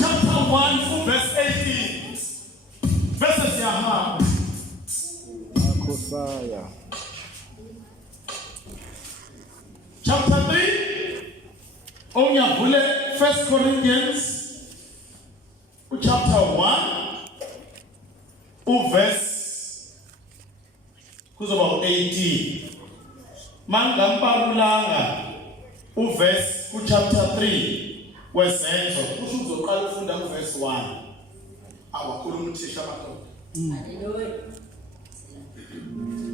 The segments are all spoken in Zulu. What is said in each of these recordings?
Chapter 1, verse 18. Verses Yahama. Chapter 3. Onya Bule, 1 Corinthians. Chapter 1. Verse. Who's about 18? Mangamparulanga. Verse. Chapter 3. Wesenzo usuzoqala ufunda verse 1 awakhuluma uthisha amadoda.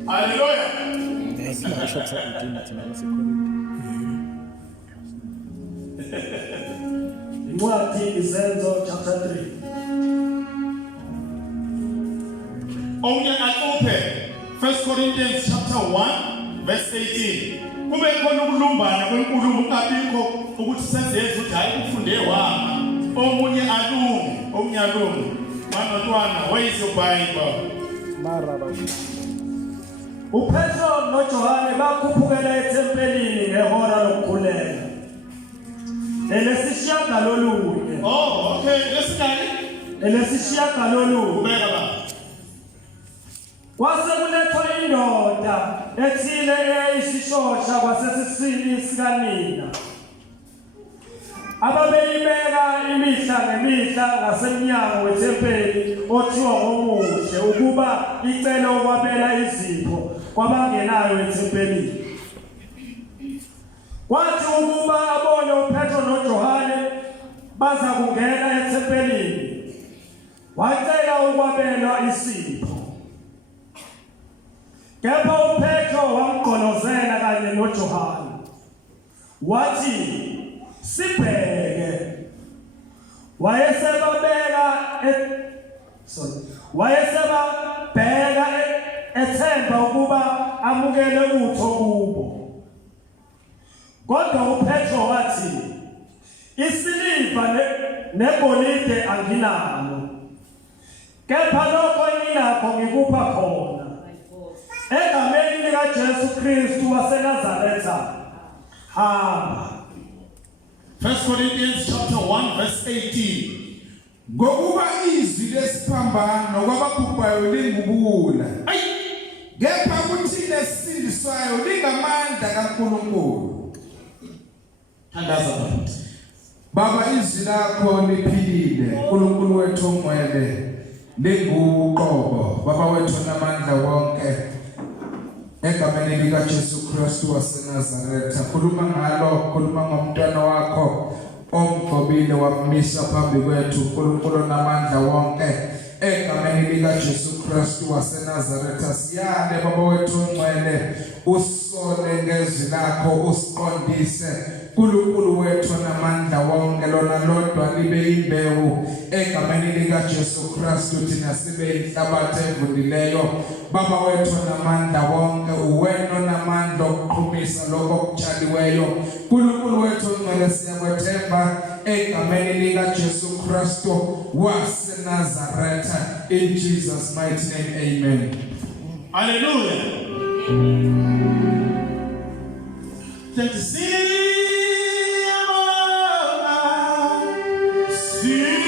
Hallelujah. Incwadi Izenzo chapter 3. Onye aqophe 1 Corinthians chapter 1 verse 18. Kube khona ukulumbana kwenkulumo kabikho ukuthi senze ukuthi hayi ufunde wama omunye alungu omunye alungu manotwana where is your Bible? uPetro noJohane bakhuphukela ethempelini ngehora lokukhuleka elesishiyagalolunye. Oh, okay, lesinani elesishiyagalolunye ubeka ba kwase kulethwa indoda ethile eyisishosha kwasesiswini sikanina ababeyibeka imihla ngemihla ngasemnyango wethempeli othiwa ngomuhle ukuba icele ukwabela izipho kwabangenayo ethempelini. Kwathi ukuba abone uPetro noJohane baza kungena ethempelini wacela ukwabelwa isipho. Kepha uPetro wamgqolozela kanye noJohane wathi sibheke. Wayesebabheka ethemba ukuba amukele utho kubo. Kodwa uPetro wathi isiliva negolide anginalo, kepha lokho enginakho ngikupha khona. Egameni likaJesu Kristu waseNazaretha hamba. 1 Corinthians chapter 1 verse 18. Ngokuba izwi lesiphambano kwababhubhayo lingubula, kepha kuthina esindiswayo lingamandla kaNkulunkulu. Thandaza abantu. Baba, izwi lakho liphilile, uNkulunkulu wethu ongcwele, linguqobo. Baba wethu namandla wonke, egameni likaJesu Kristu waseNazaretha, khuluma ngalo, khuluma ngomntwana wakho omgqobile wamisa phambi kwethu. uNkulunkulu namandla wonke, egameni likaJesu Kristu waseNazaretha, siyale Baba wethu ongcwele, usole ngezwi lakho, usiqondise. uNkulunkulu wethu namandla wonke, lona lodwa libe imbewu egameni likaJesu Kristu, thina sibe inhlabathi evundileyo. Baba wethu namandla wonke, uwena namandla okuqhumisa lokho okutshaliweyo. uNkulunkulu wethu ongcwele, siyakwethemba egameni likaJesu Kristu waseNazaretha, in Jesus mighty name, amen. Hallelujah. Yeah.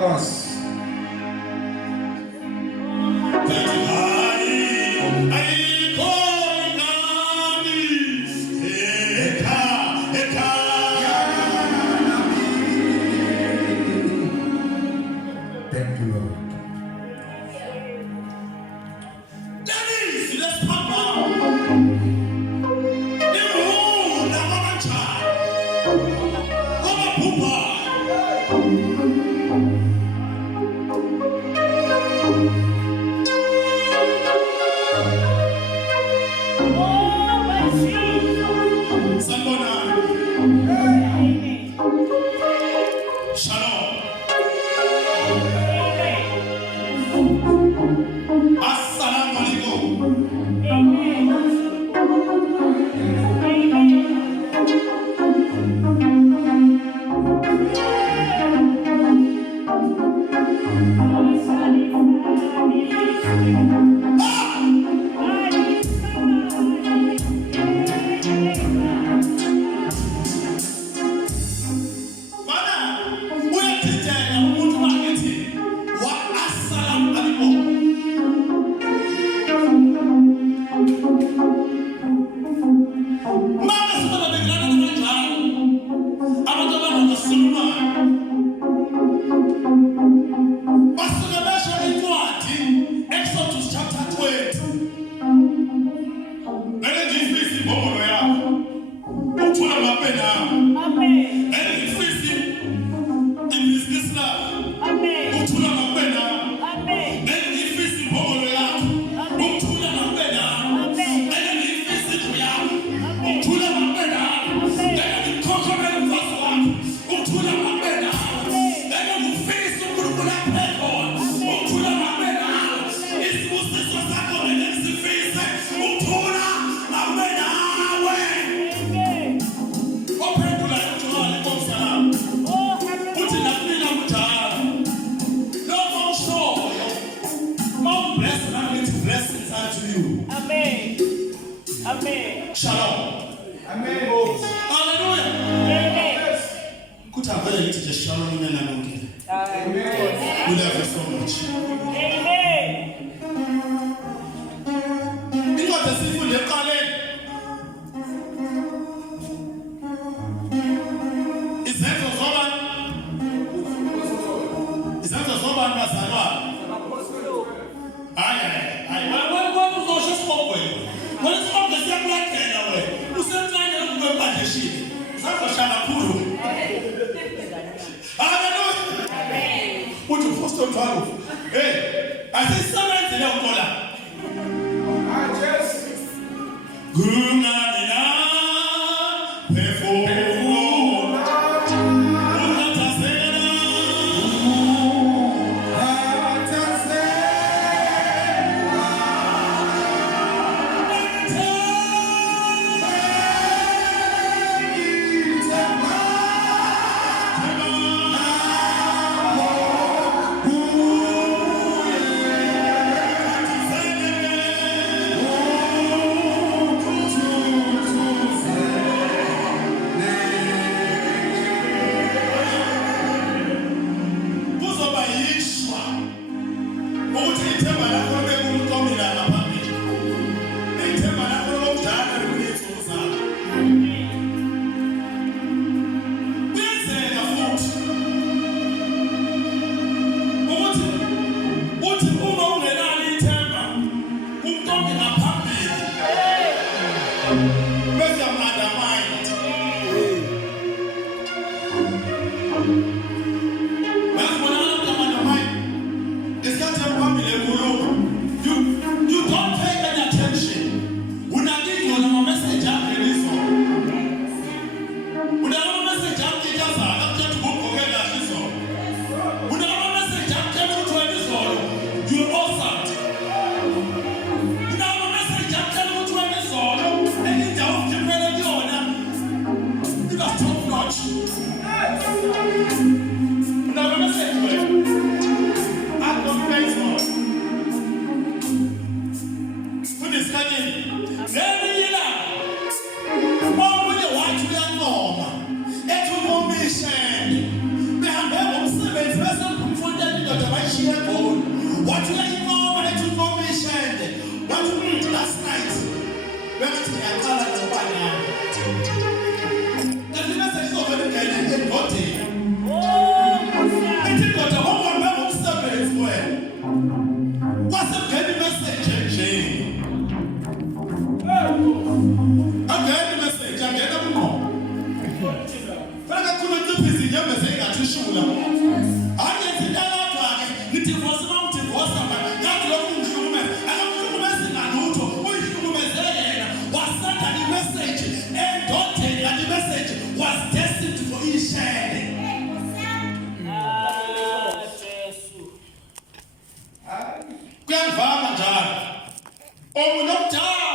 Nkosi. Thank you, Lord. Amen. Shalom. Amen. Hallelujah. Amen. Amen. Shalom. Amen. We love you so much. Amen. Because the people they call it. Is that the Zoban? Is that the Zoban Basara? Aye. What was just spoken? What is all the same black hair away? Who said trying to go back to sheep? Is that for Shalapuru? Hallelujah. Put your first on fire. Hey, I see someone in your collar. I just Gurunadina, busy nyembeze engathishula. Angenzi into yodwa ke, nidivorce bamdivorce manje. Ngathi lokhu ngihlukume, akamhlukumezi ngalutho, uyihlukumeze yena. Wasenda i-message endodeni kanti i-message was destined for ishele. Kuyavama njalo. Omunye omdala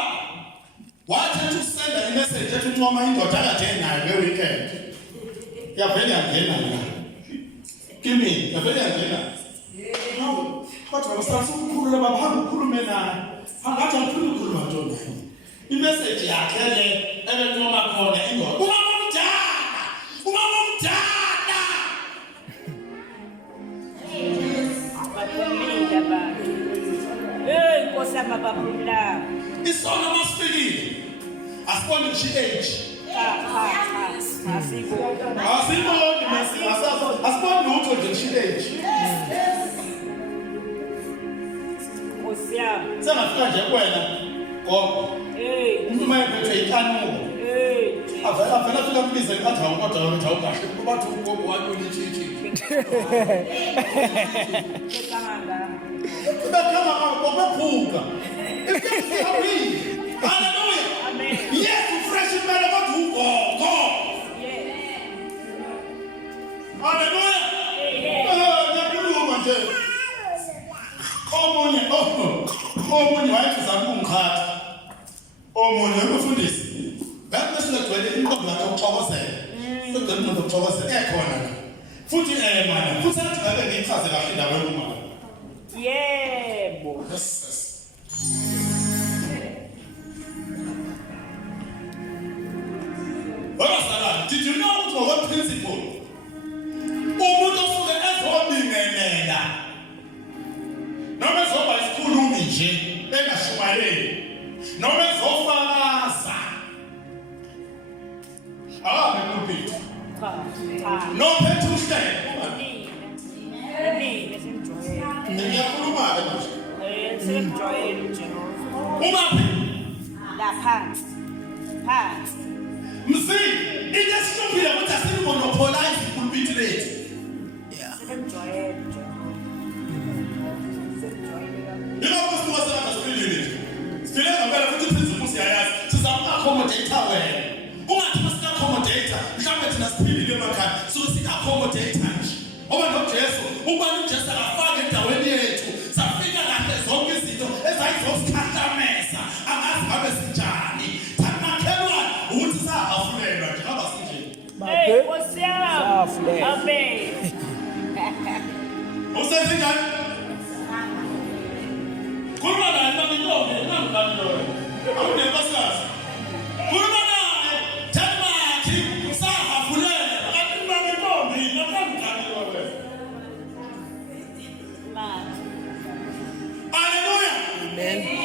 wathetha ukusenda i-message ethi uNcoma indoda akade nayo nge-weekend. Yavele yangena la. Kimi, yavele yangena. Kodwa usase ukukhulula babahamba ukhulume naye. Angathi angifuni ukukhuluma ntona. I-message yakhe le ebeNcoma khona indoda. Umama omdala. Baphumile abantu. Nkosi yami baphumila. Isona masifikile. Asibone nje age. Asibone lutho nje nje age. Nkosi yami. Sengafika nje kuwena. Gogo. Umuntu mayephethe ikanuko. Avela fika kubiza athi awukodwa ukuthi awukahle kuba bathi ugogo wanyula ichichi. Bekama ngokuphuka. Ifike hallelujah. Amen. Yes, fresh impela kodwa ugogo. Hallelujah. Ngiyakhuluma nje. Omunye wayethuza kungikhatha. Omunye umfundisi. Bese legcwele inqondo lakhe uxokozela. Segcwele umuntu uxokozela ekhona. Futhi mana, futhi athi ngabe ngichaze kahle indawo yokumama. Yebo. Did you know what principle? Umuntu osuke ezobingelela. Noma ezoba isikhulumi nje engashumayeli. Noma ezofakaza. Kuphi. No phethe uhlelo. Ngiyakhuluma ke manje. Semjwayele nje. Umaphi? La phansi. Phansi. Msi, into esithuphile ukuthi asimonopolize ipulpit lethu. Semjwayele nje. Lokho siwasana sipilile. Sifile ngempela futhi principle siyayazi. Sizama accommodate wena. Ungathi masika-accommodate, mhlawumbe thina siphilile emakhaya, suke sika-accommodate nje. Ngoba noJesu, ubani uJesu akafake endaweni yethu, safika kahle zonke izinto ezayizosikhathamesa, angazi ngabe sinjani. Thani makhelwane, ukuthi sahafulelwa nje, ngaba sinje. Nkosi yami. Amen. Usesinjani? Khuluma naye makintombi, nangani loyo. Awunenkosikazi. Khuluma naye.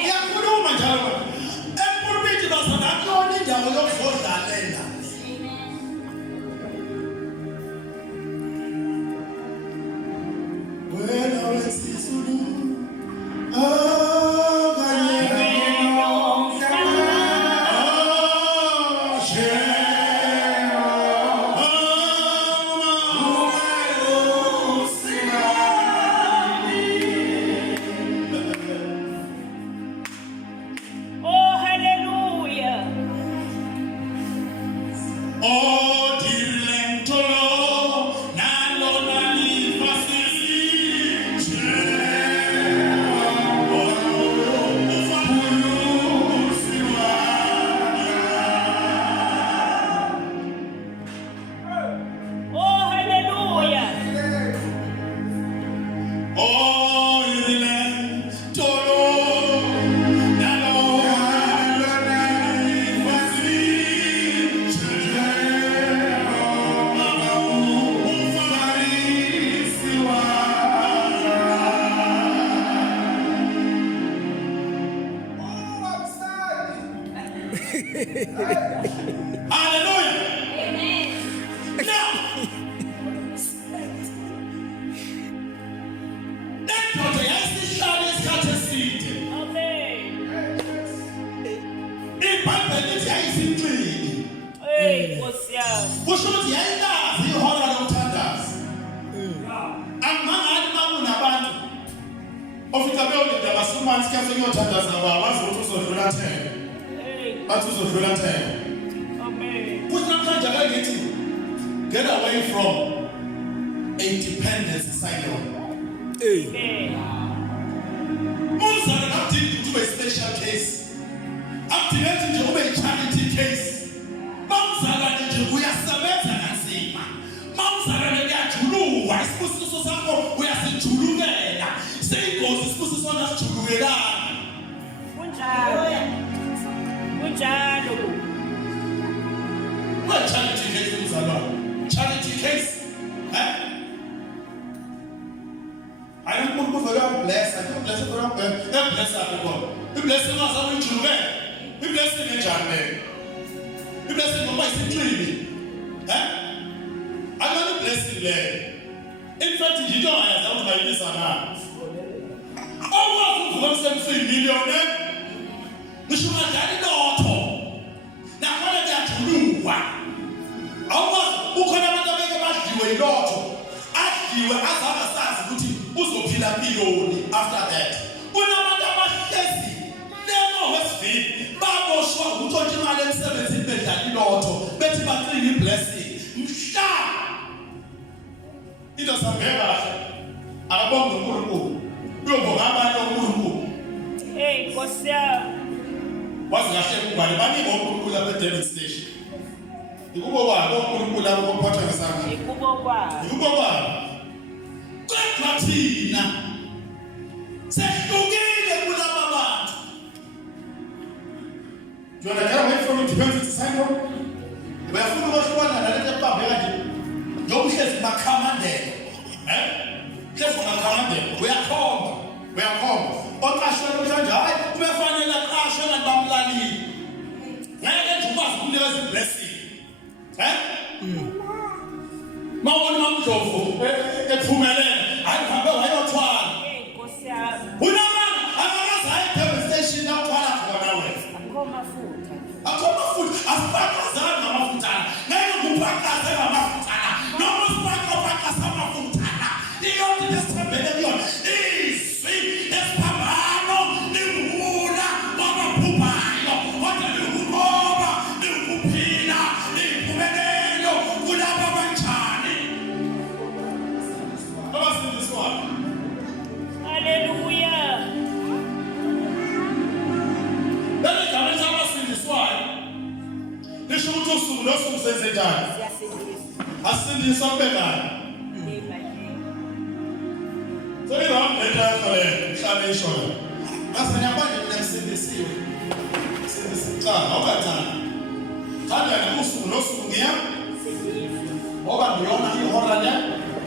Yakhuluma njalo. Empulpiti bazana akuyona indawo yokudlalela. Wena wesizulu. Hallelujah. Amen. Now, that daughter has the shallowest courtesy. Amen. In Bible, it's a Hey, what's up? What's your Ofika beyolinda basifumane sikhathi sokuyothandaza abazi ukuthi uzodlula 10. Hey. Athi uzodlula 10. Amen. Kuthi namhlanje akangithi get away from a dependency cycle. Amen. Muzala akudingi ukuthi ube special case. Akudingi nje ube charity case. Mawuzala nje uyasebenza kanzima. Mawuzala kuyajuluka isibusiso sakho uyasijulukela. Seyingozi isibusiso nasijulukelana. Kunjalo. Kunjalo. What charity case muzala? Charity case. I don't want to bless. I don't bless for them. Bless God. The blessing was our children. The blessing in Japan. The blessing of my dreaming. I'm not a blessing there. In fact, you don't have that like this or not. I want to 1.3 million. The sugar daddy daughter. Now, what are that to do? I want who can have to make a match you a daughter. Ask you as other stars. Uzopila miliyoni after that. Unabantu abahlezi lemo wesivini baboshwa ukuthi imali emsebenzini bedlala ilotho bethi bacela iblessing. Mhla into sambeka kahle akabonga uNkulunkulu. Uyobonga abantu uNkulunkulu. Hey, Nkosi yami. Wazi kahle ukubani baningi uNkulunkulu lapha eDurban station. Ikubo kwabo uNkulunkulu lapho kophatha ngesandla. Ikubo kwabo. Ikubo kwabo. Thina sehlukile kulaba bantu. You wanna get away from dependency cycle? Uyafuna ukuhlukana nalento ebambeka nje. Yokuhlezi makhamandela. Hlezi makhamandela. Uyakhomba. Oqashwe namhlanje hayi kubefanele aqashwe nabamlalini. Ngeke nje ukwazi ukunikeza iblessing. Mawona mamdlovu ephumelela ayihambe wayothwala. Hey, Nkosi yami. Unamanga akakaze ayiDurban station nakuthwala khona wena. Akho mafutha. Asipakazana ngamafutana. Ngeke ngupakaze ngamafutana. Noma usipakapakasa amafutana. Iyonto lesithembele kuyona. Izwi lesiphamano limhula wamaphuphayo. Kodwa lihuroba likuphila limpumelelo kulabo abanjani. Abasindiswayo. Hallelujah. Leli gama lithi abasindiswayo. Lisho ukuthi usuku losuku senze njani? Siyasindiswa. Asindiswa kubekani. Day by day. So ihambe lento yakho le mhlawumbe ishona. Ngase nyamanje mina ngisindisiwe. Sindisicala awukathanda. Thanda usuku losuku ngiya. Sindiswa. Ngoba ngiyona ihora le.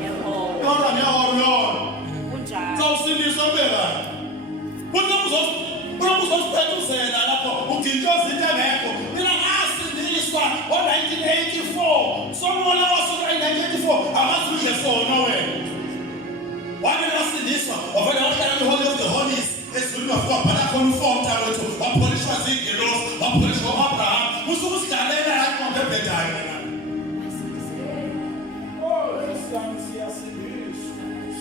Yehova. Ihora nehora. Kunjalo. Sawusindiswa kubekani. Uzosiphetuzela lapho ugintoza into engekho. Mina ngasindiswa ngo-1984. Someone wasuka in-1984 amazi udle sona wena. Wami wasindiswa wavele wahlala kwi-Holy of the Holies ezulwini wafika wabhala khona uFomta wethu wapholishwa zingelosi wapholishwa u-Abraham. Usuke usidalela yayiqonde ebhedayo wena.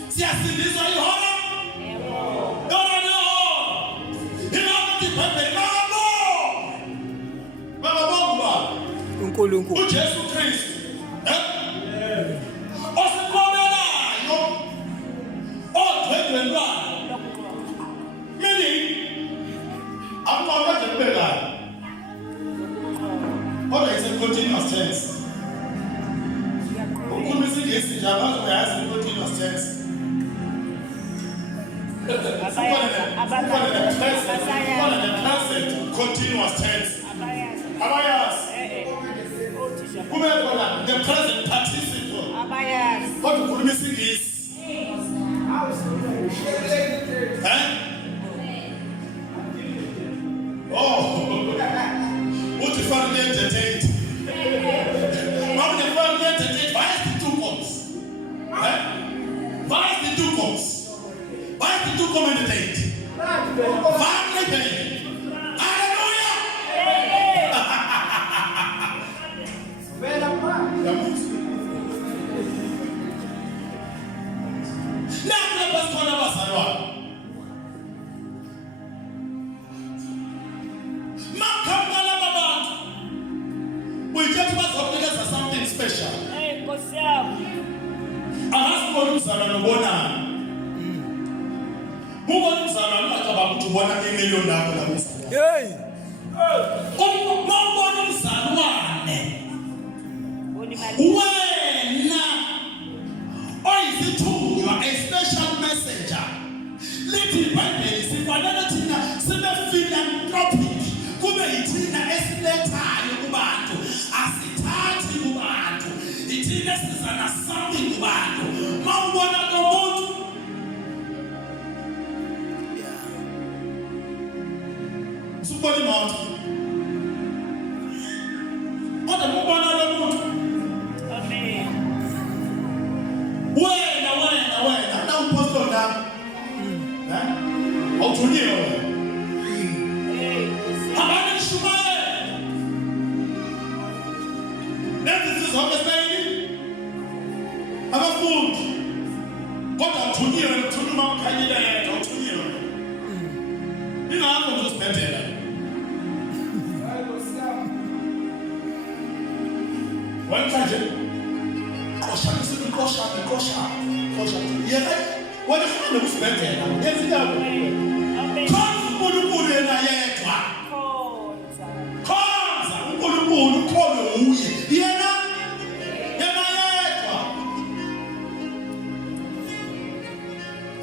Siyasindiswa ihora. Ihora nehora. Ilapho iBhayibheli makabonga uNkulunkulu uJesu Kristu. Osiqobelayo. Odwendweni lwakhe. Meaning akuqonde kubekani. Kodwa it's a continuous tense. Ukhuluma isingisi nje abantu bayazi i-continuous tense. Present continuous tense. Abayas. Kube khona the present participle. Abayas. Kodwa ukhuluma isingisi. Oh. What if I entertained? How the family entertained? Why is the two comes? Why is the two comes? Why is the two commentate? Family day. Hallelujah! special. Hey, Nkosi yami. Angasibona umzala nobonana. Ubona umzala ngacaba ukuthi ubona imillion lakho la umzala. Hey! Mawubona umzalwane. Boni mali. Wena oyisithunywa, a special messenger. Lithi iBhayibheli sifanele thina sibe philanthropic. Kube yithina esilethayo kubantu, asithathi kubantu. Ithina sizana something kubantu. Mawubona umuntu subona imoto. Kodwa mawubona lo muntu Amen. wena na umpostoli nami. Awuthunyiwe wena. Hey, Nkosi yami. Abanye nishumayela. Lezi sizonke sibili. Abafundi. Kodwa awuthunyiwe, uthunywa uma ukhanyile yedwa, awuthunyiwe. Ingakho uzosibhedlela. Wemhlanje qosha. Yena wena ufuna ukusibhedlela. Yenza indaba. Amen. Khonza uNkulunkulu yena yedwa. Khonza. Khonza uNkulunkulu, khona uye. Yena yedwa.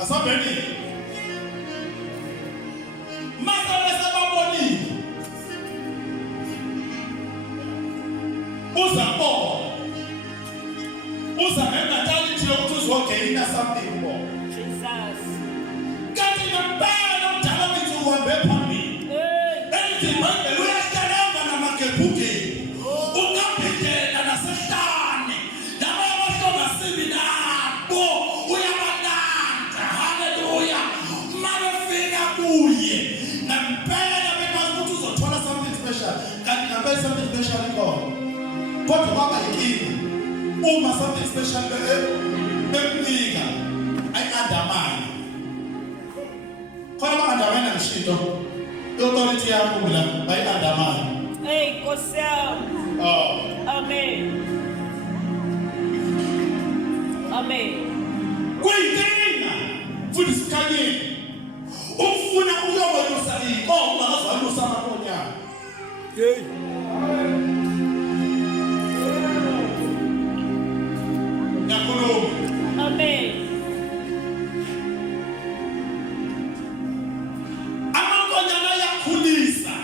Asabheni. Masale sababonile. Uza mentality yokuthi uzogaina something more. Jesus. Kanti ngempela umdala wethu uhambe phambili. Hey. Elithi iBhayibheli uyahlelanga namagebhugeni. Ukaphendela nasehlane. Laba abahlonga sibi nabo uyabalanda. Hallelujah. Mabefika kuye. Ngempela bemazi ukuthi uzothola something special. Kanti ngempela something special ikhona. Kodwa kwaba yinkinga. Uma something special bemnika ayandamana. Khona abandamana ngishinto. Authority yakho la bayandamana. Hey, Nkosi yami. Amen. Amen. Kuyinkinga futhi sikhanyile. Ufuna ukuyobonisa inkomo ungazwalusa amakonyana. Hey! Yakhuluma. Amen. Amakonyana ayakhulisa.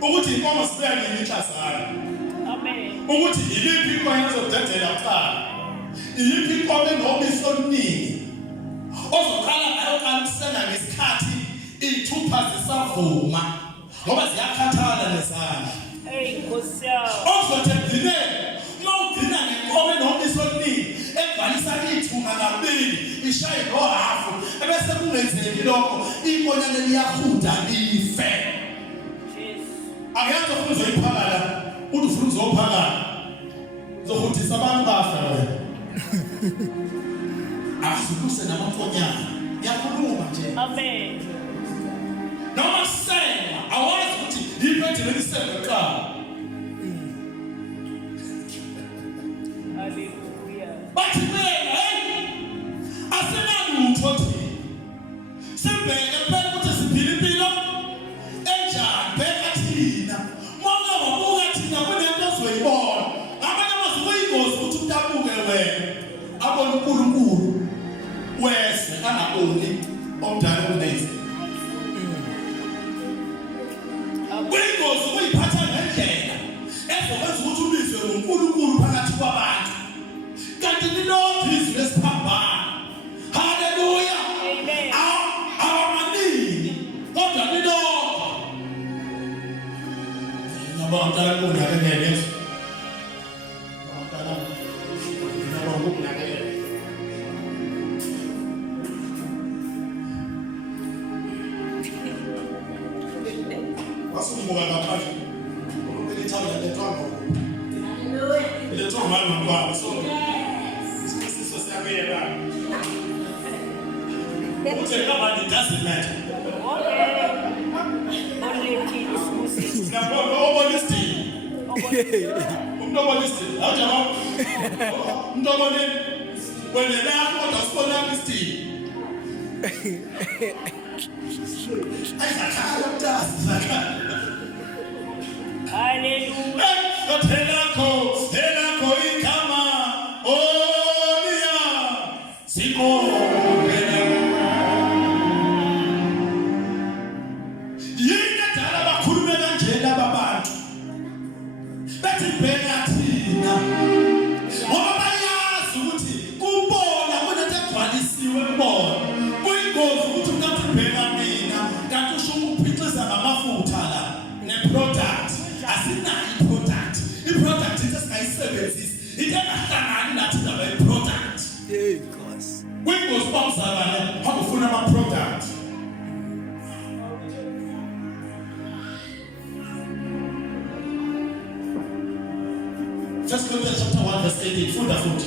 Ukuthi inkomo sibuya ngemitshazana. Amen. Ukuthi yiliphi inkomo ezodedela kuqala. Yiliphi inkomo enobisi oluningi. Ozokhala ngayo kanisela ngesikhathi iy'thupha zisavuma. Ngoba ziyakhathala nezandla. Hey, Nkosi yami. Ozothi ekugcineni uma ugcina ngenkomo enobisi oluningi evalisa iy'thunga kabili ishaye nohafu ebese kungenzeki lokho ikonyane liyahuda life. Jesus. Akayazi ufuna uzoyiphaka la uthi ufuna uzophaka uzohudisa abantu bafa wena. Azuluse namakonyana ngiyakhuluma nje. Amen. Noma sema awazi ukuthi yiphethe lelisebe eqala. Hallelujah. Bathi wena asinalutho thina. Sibheke phela ukuthi siphila impilo enjani bheka thina. Mona wabuka thina kunento ozoyibona. Abanye abazokuyingozi ukuthi umuntu abuke wena. Abone uNkulunkulu wese angaboni omdala kunezi. Kuyingozi ukuyiphatha ngendlela ezokwenza ukuthi ubizwe nguNkulunkulu phakathi kwabantu. Kanti lilokhu izwi lesiphambano. Hallelujah. Amen. Awamaningi kodwa lilokhu. Ngabona kunakekele Yesu. Ngabona kunakekele. Wasumbuka ngaphandle. Ukulithanda lethwanga. Hallelujah. Lethwanga manje ngaphandle. So siso siyabuyela. Uthe kama it doesn't matter. Okay. Only kids. Ngabona obona isidingo. Oh, umntobolisi awujama umntobole wena lapho kodwa sibona isidini ayakhala mntasa Hallelujah. Telako ikama olia siko yini dala bakhulume kanjena babantu bethi bheka thina ngoba bayazi ukuthi kubona kunento egcwalisiwe kubona kuyingozi ukuthi umuntu bheka mina kanti usho ukuphiciza ngamafutha la neproduct asinayo iproduct iproduct esingayisebenzisi into engahlangani nathi ndaba yeproduct kuyingozi bamzalwane akufuna ama-product First Corinthians chapter 1 verse 18 funda futhi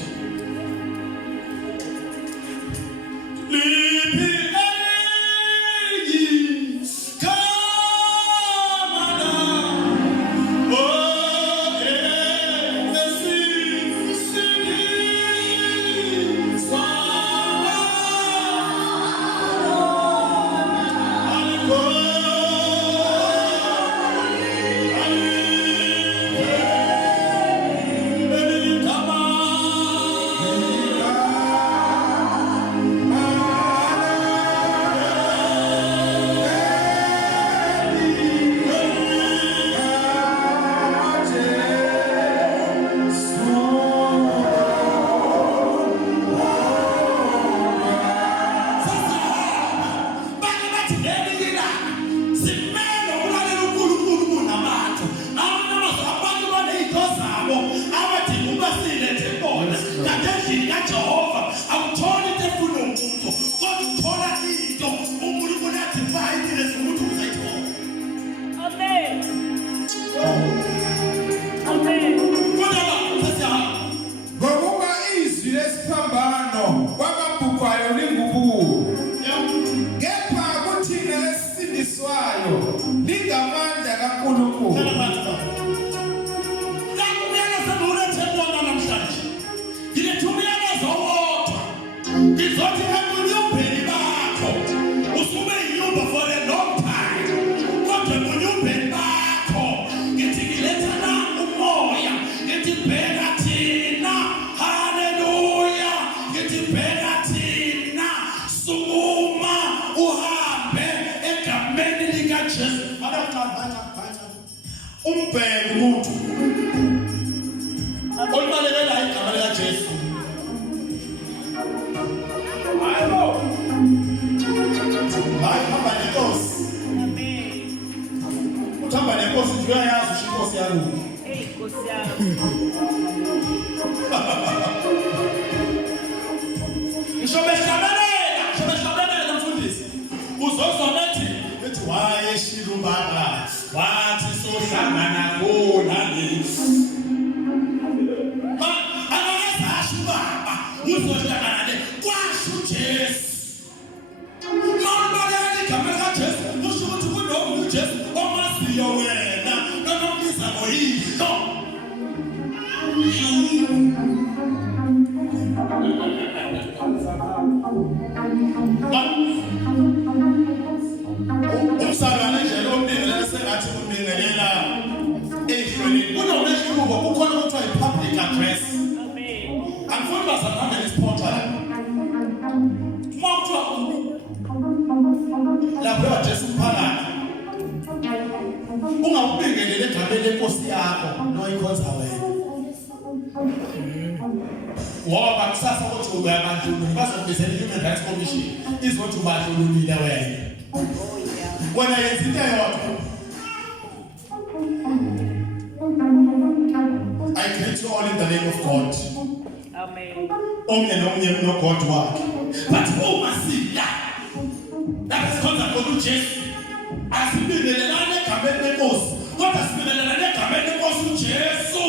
umbheke umuntu olibalekela igama lika Jesu hayibo hayi hamba nenkosi uthamba nenkosi nje uyayazi usho inkosi yakho Nkosi yami. Ngishobehlabelela mfundisi uzozonethe ethi wayeshila ubaba wathi sohlangana khona akazasho ubaba uzohlangana le kwasho Jesu mawubalekela igama likaJesu usho ukuthi kunomuntu uJesu omaziyo wena nonombiza ngoyihlo umsalwane nje lombingelela sengathi umbingelela ehlweni kunomehluko kukhona ukuthi ayi public address angifuni bazangambe isiphotha mawuthiwa lapho uJesu phakathi ungawubingelele egameni lenkosi yakho noyikhonza wena ngoba kusasa ukuthi uyabandlulula bazokubizela i-Human Rights Commission izothi ubandlululile wena wena yenza into eyodwa I greet you all in the name of God. Amen. Omnye nomnye unoGod wakhe but uma sila lapho sikhonza khona uJesu asibingelelane egameni lenkosi kodwa sibingelelane egameni lenkosi uJesu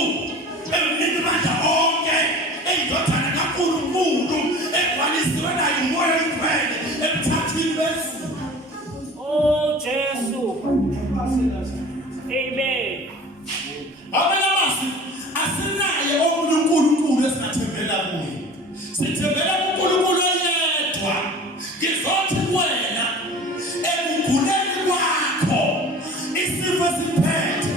emnike amandla onke eyindodana kaNkulunkulu egcwalisiwe nayo umoya oyingcwele emthathini wezulu. Oh Jesus. Amen. Amen amasi sithembela kuNkulunkulu oyedwa ngizothi wena ekuguleni kwakho isifo siphethe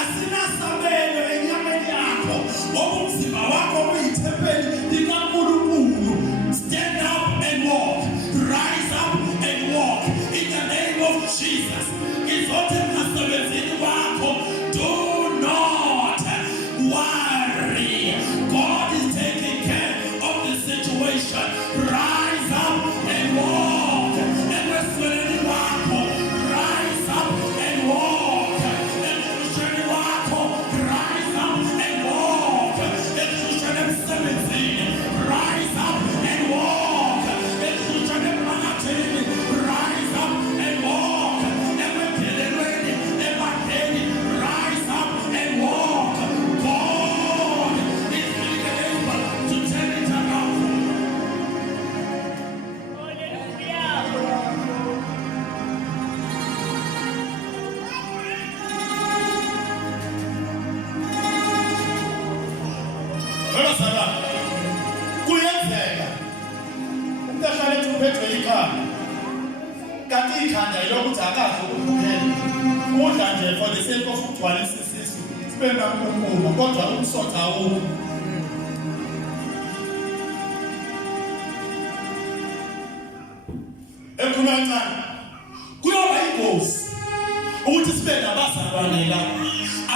asinasabelo enyameni yakho ngoba umzimba wakho uyithempeli likaNkulunkulu. Stand up and walk, rise up and walk in the name of Jesus. Ngizothi ngasebenzini kwakho, do not worry. God is taking care of the situation. Rise up and walk. Emesweni wakho, rise up and walk. Emesweni wakho, rise up and walk. Emesweni emsebenzini, rise up and walk. Emesweni emphakathini, rise up and walk. Emephelelweni, ebadeni, rise up and walk. God is able to turn it around. Ngolosana kuyenzeka umntashana ethi uphethwe ikhanda kanti ikhanda yilokuthi akazi ukuphela udla nje for the sake of ukugcwalisa isisu sibe ngakunkuma kodwa umsotha awukho. Ekunancane kuyoba ingozi ukuthi sibe nabazalwane la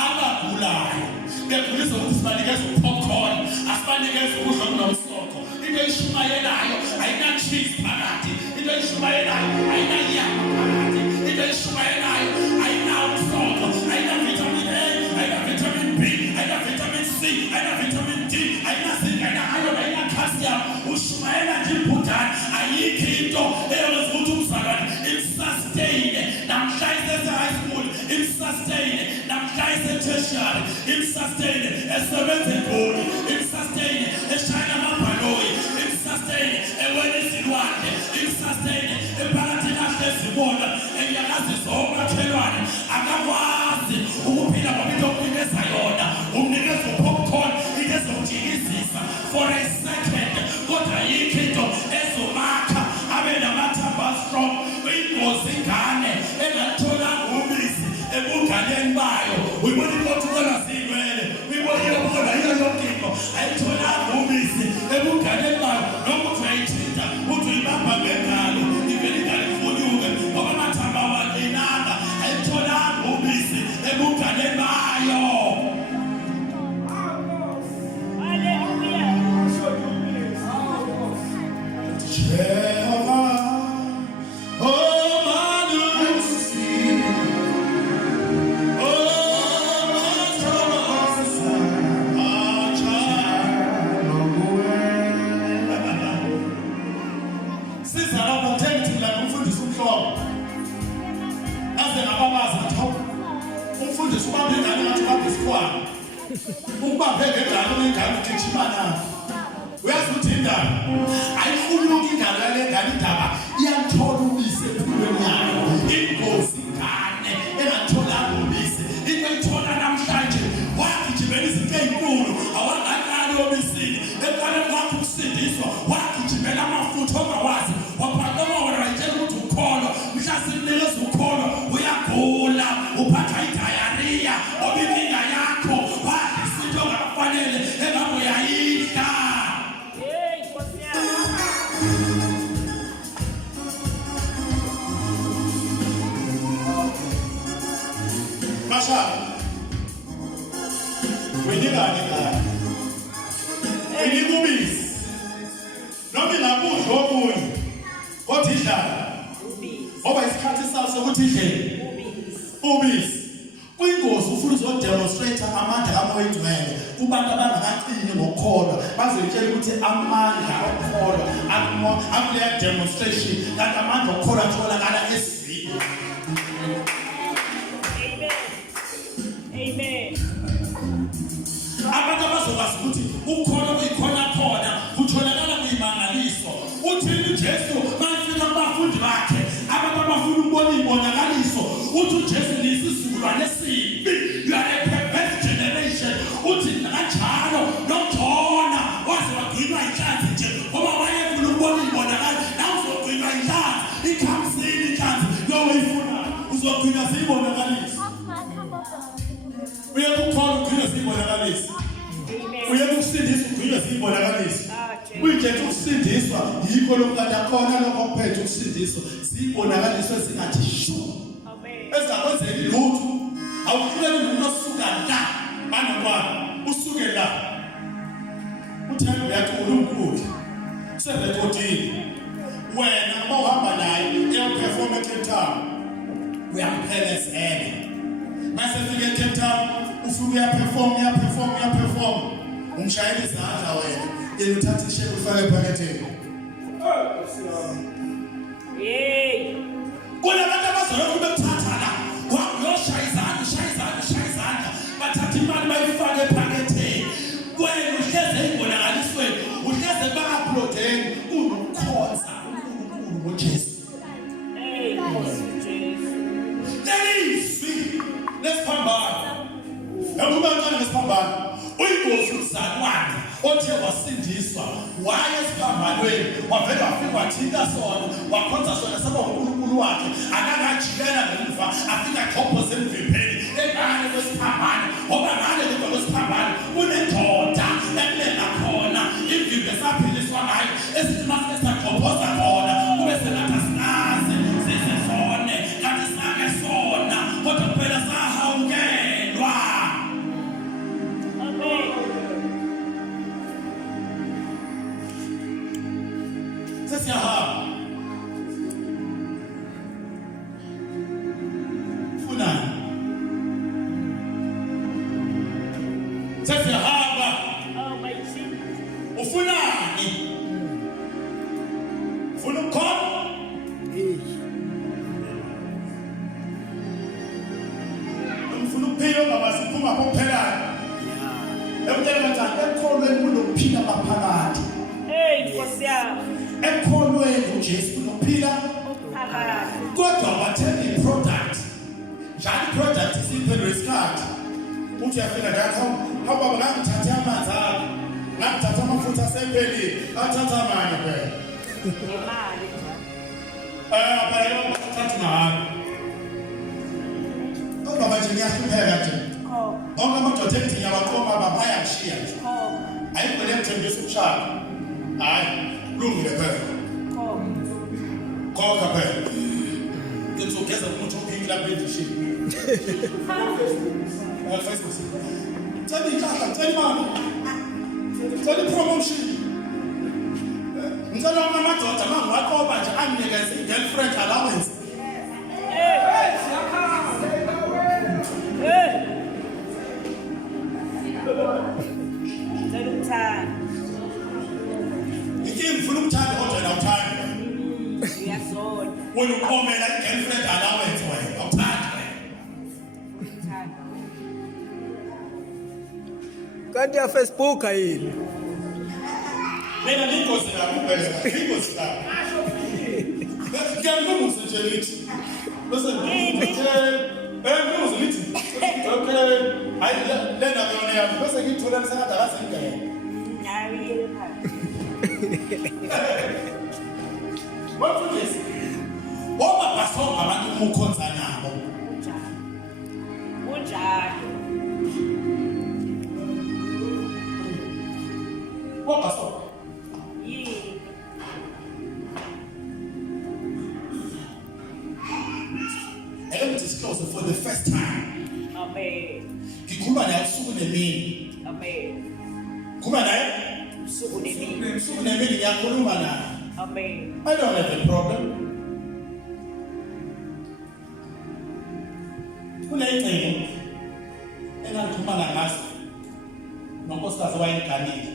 abagulayo bekhulisa ukuthi sibanikeze upopcorn, asibanikeze ukudla okunomsoco. Into eshumayelayo ayina-cheese phakathi, into eshumayelayo ayinanyama phakathi, into eshumayelayo ayinamsoco, ayina-vitamin A, ayina-vitamin B, ayina-vitamin C, ayina-vitamin D, ayina-zinc, ayina-iron, ayina-calcium. Ushumayela nje ibhudane, ayikho into eyenza ukuthi umzalwane imsustain. Namhlanje ese-high school imsustain, namhlanje ese-tertiary imsustain, esebenza eGoli imsustain, eshayela amabhanoyi imsustain, ewena izilwane imsustain, ephakathi kahle ezibona enyakazi zomakhelwane akakwazi ukuphila ngoba into okunikeza yona umnikeza upopcorn, into ezomjikizisa for a second, kodwa ayikho into ezomakha abe namathambo strong. Ingozi ingane engatholanga ubisi ebunganeni bayo, uyibona inkothukelwa zinwele, uyibona iyobona yiyo yonke into, ayitholanga ubisi ebunganeni bayo. Noma uthi uyayithinta uthi uyibamba ngengalo ivele ingane ifunyuke ngoba amathambo awalinanga, ayitholanga ubisi ebunganeni bayo. Jehovah, oh Malusi, oh Malusi, sizalapha themthini la umfundisi umhlobo aze ngababaza athoba umfundisi ubambe ingane ngathi ubambe isikhwama ukubambe ngengane ingane ugijimana. Uyazi ukuthi indaba ayifuni ukuthi ingane yale ngane indaba iyathola ubisi empilweni yayo. Ingozi ingane engatholanga ubisi, into ayithola namhlanje wagijimela izinto ey'nkulu awangakali obisini. Ekaleni kwakho ukusindiswa wagijimela amafutha ongawazi, waphakama wena wayitshela ukuthi ukholo, mhla sininikeza ukholo uyagula, uphathwa idayariya, ngoba inkinga yakho wadla isinto ongakufanele engabe uyayidla. Masha, weningane ngani? Weningubisi. Noma ingakudla okunye, kodwa idlala. Ngoba isikhathi sawo sokuthi idlele. Ubisi. Kuyingozi ufuna uzodemonstrate amandla kaMoya Oyingcwele kubantu abangakaqini ngokukholwa, bazotshela ukuthi amandla okukholwa akule demonstration, kanti amandla okukholwa atholakala esizini. Amen. Abantu abazokwazi ukuthi ukukholwa kuyikhona khona kutholakala kuyimangaliso. Uthini Jesu manje abafundi bakhe abantu abafuna ukubona ibonakaliso, uthi uJesu lisisizukulwane esibi, you are a perverse generation. Uthi kanjalo noJona waze wagcinwa inhlanzi nje siphinde siyibonakaliswe Amen. kuyinto ukusindiswa yikho lokukade khona lokho kuphethe ukusindiswa siyibonakaliswe singathi shu Amen. ezakwenzeni lutho awuhleli umuntu osuka la manoma usuke la uthando yakho uNkulunkulu serekhodini wena uma uhamba naye eyoperform eCape Town uyamphelezela mase fike eCape Town ufike uyaperform umshayeli izandla wena yena uthatha isheke ufake ephaketheni Hey. kunabantu abazoloku bekuthatha la wayoshaya izandla bathatha imali bayifake ephaketheni wena uhleze ibonakalisweni uhleze ba-uploadeni unokukhonza uNkulunkulu ngoJesu Hey. Jesus. lelizwi lesiphambano ukuba kancane ngesiphambano uyingozi umzalwane othe wasindiswa waye esiphambanweni wavela wafika wathinta sona wakhonza sona saba uNkulunkulu wakhe akangajikela ngemuva afika khophoze emvimbeni engane kwesiphambano ngoba ngale ngemva kwesiphambano kunendoda ekulenga khona imvimbi esaphiliswa ngayo esithi mase sakhophoza khona kube sengathi asinazi sesezone kanti sinake sona kodwa phela sahawukelwa. Amen. Sesiyahamba funani sesiyahamba Oh, my Jesus. ufunani ufuna ukukhona ufuna ukuphila ungabazi uphuma kokuphelayo emtshela kancane ekholweni kunokuphila maphakathi Hey, Nkosi yami. ekholweni uJesu kunokuphila Phakathi. kodwa wathenga i-product njalo i-product isiphelwe isikhathi uthi uyafika ngakho baba ngangithathe amanzi akho ngangithathe amafutha asephelile athatha amanye phela Ngemali njalo. phela bathatha mahhala baba nje ngiyahlupheka nje Khona. onke amadoda ethi ngiyabaqoma baba bayashiya nje Khona. ayikho lengithembisa ukushaka hayi kulungile phela Khona. khokha phela ngizogeza umuntu ophinki lapha endishini Facebook cela ikhahla cela imali cela ipromotion ngicela amadoda mangiwaqoba nje anginikeze i-girlfriend allowance Hey. Hey. Cela ukuthanda. inkinga ngifuna ukuthanda kodwa na uthanda Uyazona. wena uqomela i-girlfriend allowance wena awuthandi wena Uthanda. Kanti ya Facebook ayini? mina ngiyingozi kabi phela ngiyingozi kabi ngiyalungisa nje lithi bese ngiyingozi lithi okay hayi lena yona yakho bese ngithola sengathi akazingene Nawe phakathi. wafundisi woba basonga abantu umukhonza nabo Kunjalo. Kunjalo. woba basonga Yini. let me disclose for the first time Amen. ngikhuluma naye usuku nemini Amen. ngikhuluma naye Usuku nemini. usuku nemini ngiyakhuluma naye Amen. I don't have a problem kuneyingcingo engangikhuluma ngazo nonkosikazi wayengiganile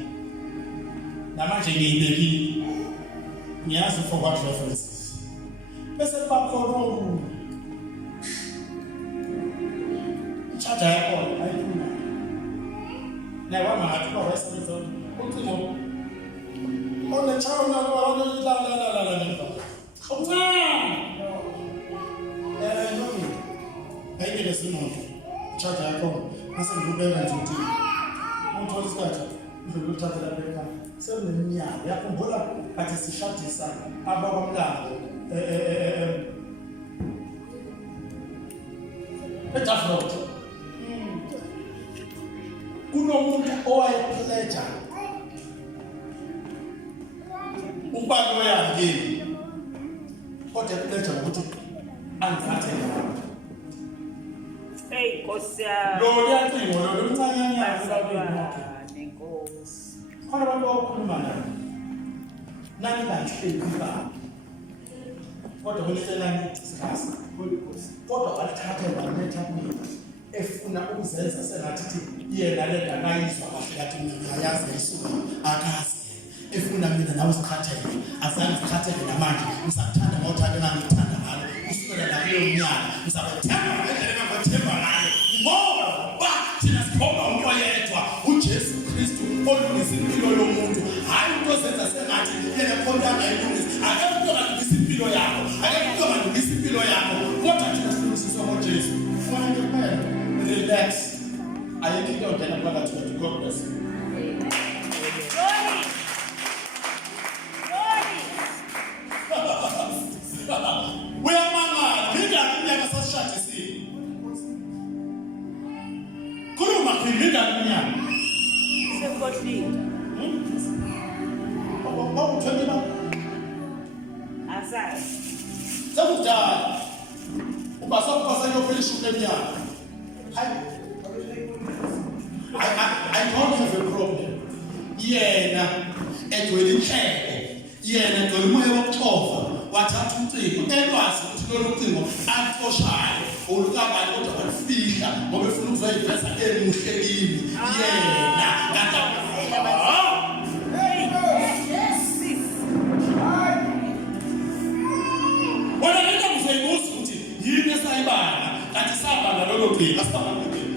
namanje ngiyibekile ngiyazi for what references bese bakhona chaja yakho ayifuna naye wamagathi bawayesebenza ucingo ona chauna la ayike sinoto chaja yakho mase ngibeka nje uthi uthola isikhathi ngizokuthatha lapha ekhaya seneminyaka yakhumbula kade sishadisa ababamlando eJafrot kunomuntu owayepleja ubalo yakhe kodwa kuletha ukuthi angithathe ngapha Hey, Kosia. lo liyacingo lo luncanyanyana Nenkosi. khona abantu abakhuluma nabo nani banhle kuba kodwa kulehlelani sikhazi kodwa walithatha waletha kumina efuna ukuzenza sengathi yena le ndanayizwa kahle kathi mina yazi isuka akazi efuna mina nawe sikhathele azange sikhathele namanje usathanda mawuthanda ngangithanda ngalo usukela la kuyo mnyaka uzakuthemba ngendlela engathemba ngayo ngoba thina sikhomba umuntu oyedwa uJesu Kristu olungisa impilo yomuntu hayi umuntu ozenza sengathi yena khona angayilungisa akekho umuntu ongalungisa impilo yakho akekho umuntu ongalungisa impilo yakho kodwa thina silungisiswa ngoJesu kufanele kuphela relax ayikho into odela phakathi kwethu God bless you. Uyamangala ngingani iminyaka sasishadisile khuluma ngingani iminyaka Sekhohlile. Bawuthwele ba Asazi. sekudala ubasakupasa yophela ishumi leminyaka I don't have a problem yena egcwele inhlebo yena egcwele umoya wokuxofa wathatha ucingo elwazi ukuthi lolu cingo axoshayo olukabani kodwa walifihla ngoba efuna ukuzoyiveza emuhle kimi yena kanti wena lento ngizoyibuza ukuthi yini esayibala kanti sabala lolo cingo asibala lolo cingo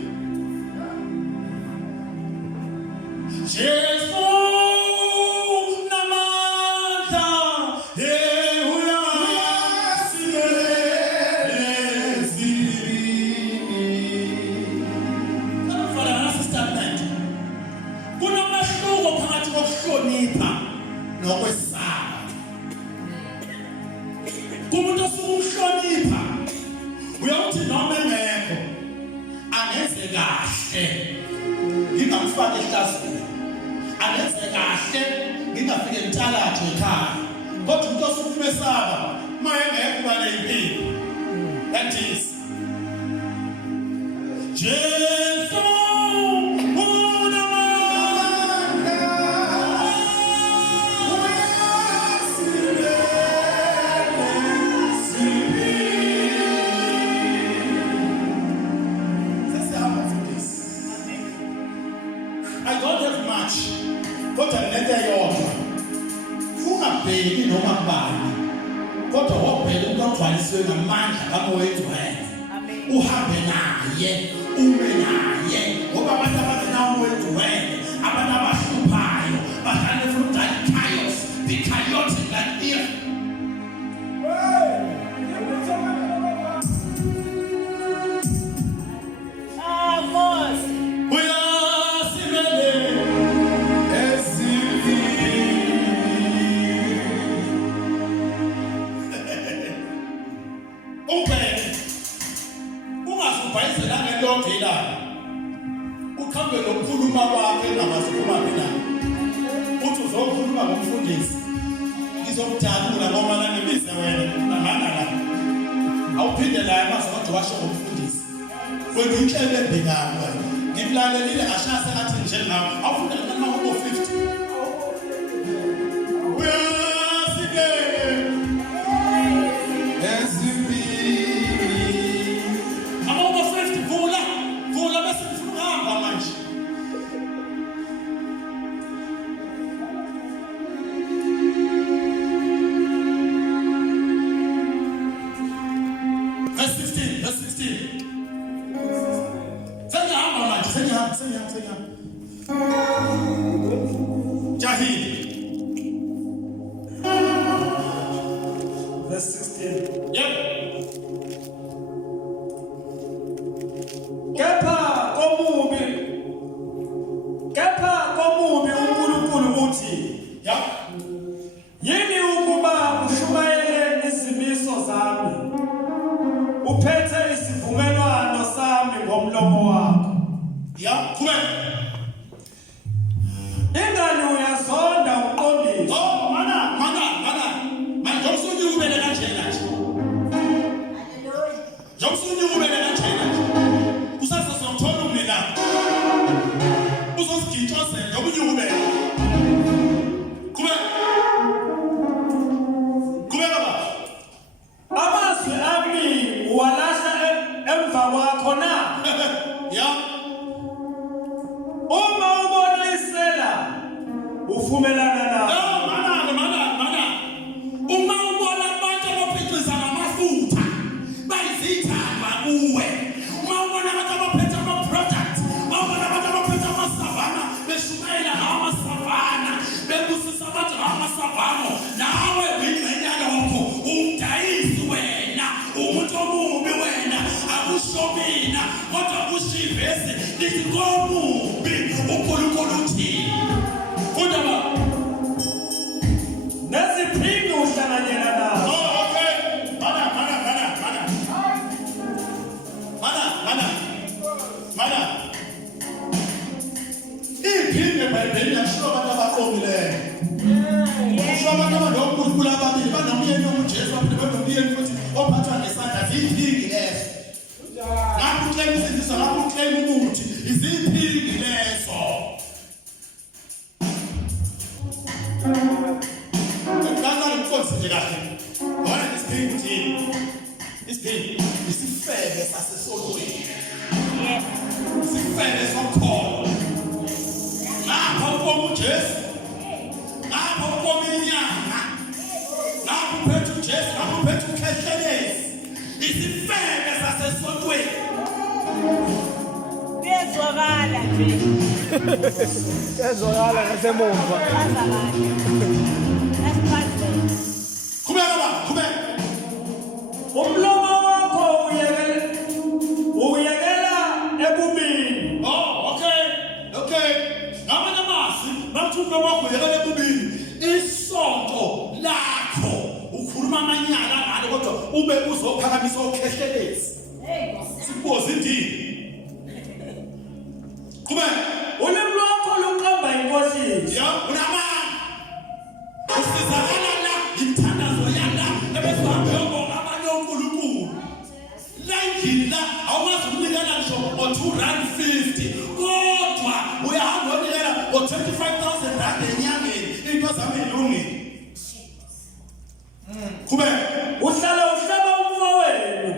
Jesu namandla kunomahluko phakathi kokuhlonipha nokwesaba kumuntu osukuhlonipha uyakuthi noma engekho angenze kahle ngingamfaka ehlazweni angenze kahle ngingafike ntalathe ekhaya kodwa umuntu osukumesaba maye ngeke ubale impilo that is Jesu I don't have much. Kodwa nento eyodwa. Ungabheki noma kubani. Kodwa wobheka umuntu ogcwaliswe ngamandla kaMoyedwane. Amen. Uhambe naye, ume naye. Ngoba abantu abanawo uMoyedwane, abantu abahluphayo, bahlale from that chaos, be chaotic like here. Mosi. Okay. Ungazubhayizela ngelonke ilanga. Ukhambe nokukhuluma kwakhe engazikhuluma mina. Uthi uzokhuluma ngomfundisi. Ngizokujabula ngoba la ngibize wena namanga la. Awuphinde la emazokho washo ngomfundisi. Wena inhlebe ebhekanga. Ngimlalelile ngashasa athi nje nawe. Awufunda noma ubo 50. Verse 16. Yep. Kepha komubi uNkulunkulu uthi, Yep. yini ukuba ushumayele izimiso zami, uphethe isivumelwano sami ngomlomo wakho. Yep. Come Ingani uyazonda uqondiswa. Oh, mana. Uma ubona abantu abaphiqisa ngamafutha bayizithandwa kuwe. Uma ubona abantu abaphethe ama-products, uma ubona abantu abaphethe amasavana beshumayela ngamasavana bebusisa abantu ngamasavano, nawe uyingxenyana wakho umdayisi wena, umuntu omubi wena, akusho mina kodwa kusho ivesi lithi komubi uNkulunkulu uthini. Kodwa neziphingi uhlanganyela nazo. okay. Mana. Iphinde eBhayibhelini yasho abantu abaqomileyo. Kusho abantu abanonkulunkulu ababili banomyeni onguJesu banomyeni futhi ophathwa ngesandla ziphingi lezo. Lapho uclaim isindisa, lapho uclaim umuthi, iziphingi lezo. Isifebe sasesodweni. Isifebe sokholo. Lapho ukhona uJesu. Lapho ukhona inyanga. Lapho uphethe uJesu, lapho uphethe uKheshelezi. Isifebe sasesodweni. Kuyezwakala nje. Kuyezwakala ngasemumva. Khubeka. Umlomo wakho uyekela ebubini. Okay. Ngamanye amazwi, nathi umlomo wakho uyekela ebubini. Isonto lakho ukhuluma amanyala ngalo kodwa ube uzophakamisa uKheshelezi. Sibuze indini. Khubeka. Ulimi lwakho luqamba inkohliso. Unamanga. Usizakala la imthandazo yana ebesihambe yobonga abanye oNkulunkulu. La awumazi ukunikela ngisho o2.50 kodwa uyahamba unikela o25,000 rand enyangeni into zami ilungile. Khubeka. Uhlala uhlaba umfowenu.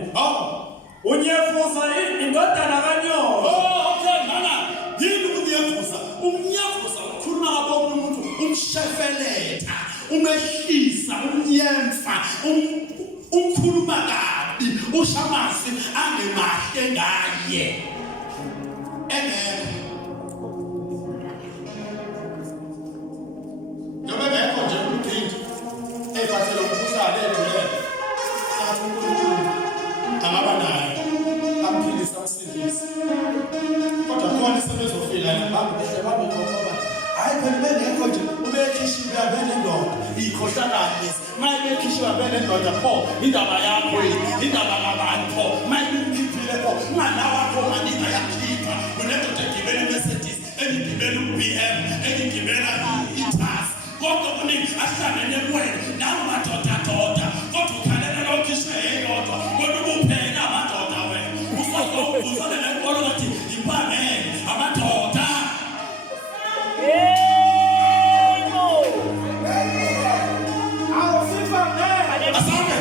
Unyefuza indodana kaNyoko. Okay, nana. Yini unyefuza? Unyefuza ukhuluma ngabonke umuntu umshefeletha, umehlisa, umyemfa, umkhuluma kabi, ushamasi angemahle ngaye. Noma ngekho nje uphindi efathele umkhuhlane edule. Sathi uNkulunkulu angaba naye. Amphilisa amsindise. Kodwa khona sebezofika babe ngoba hayi phela bengekho nje ubekhishiwe abene ndoda ikhohlakala maye bekhishiwe abene ndoda pho indaba yakho indaba kabani pho maye ukhiphile pho mwana wakho maninga yakhipha unendoda egibela iMercedes engibela uBM engibela iTas kodwa kuningi ahlangene kuwena nawe madoda kodwa ukhalela lokhishwe eyodwa kodwa ubuphela amadoda wena uzole lenkolo ngathi impangene amadoda. Asame.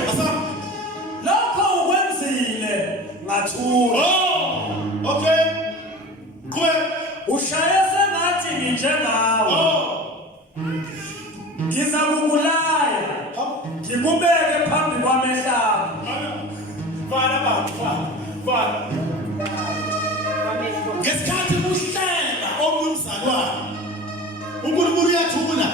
Lokho ukwenzile ngathula. Okay. Ushaye sengathi nginjengawe. Ngiza kukulaya. Ngikubeke phambi kwamehlaba. Vala. Ngesikhathi kuhlela okumzalwane. uNkulunkulu uyathula.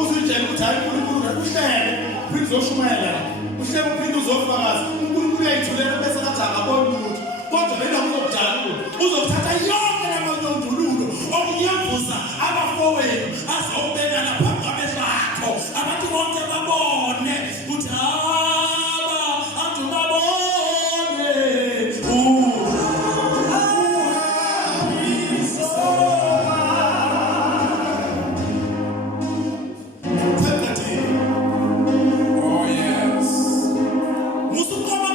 Uzitshela ukuthi hayi uNkulunkulu uhlele, uphinde uzoshumayela. Uhlele uphinde uzofakaza. uNkulunkulu uyayithulela bese ngathi akaboni umuntu. Kodwa lena uzokujala uzothatha yonke lamanyondululo okuyemvuza abafowenu azobeka lapha ngamehlo akho. Abantu bonke babone ukuthi Musuqoma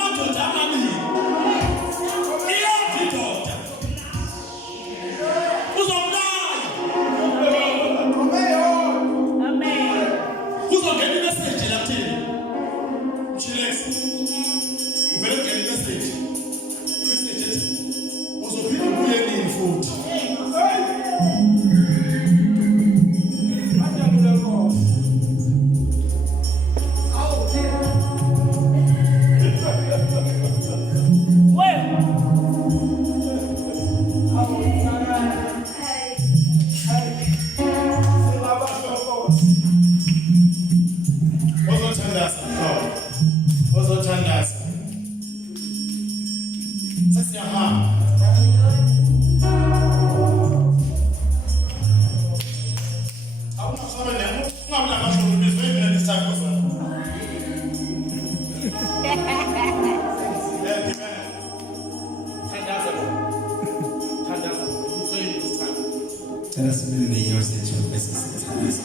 Let us bring the years into verses 6.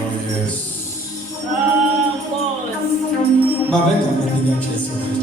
Oh, yes. Ah, Nkosi. Baba, come and give your chest.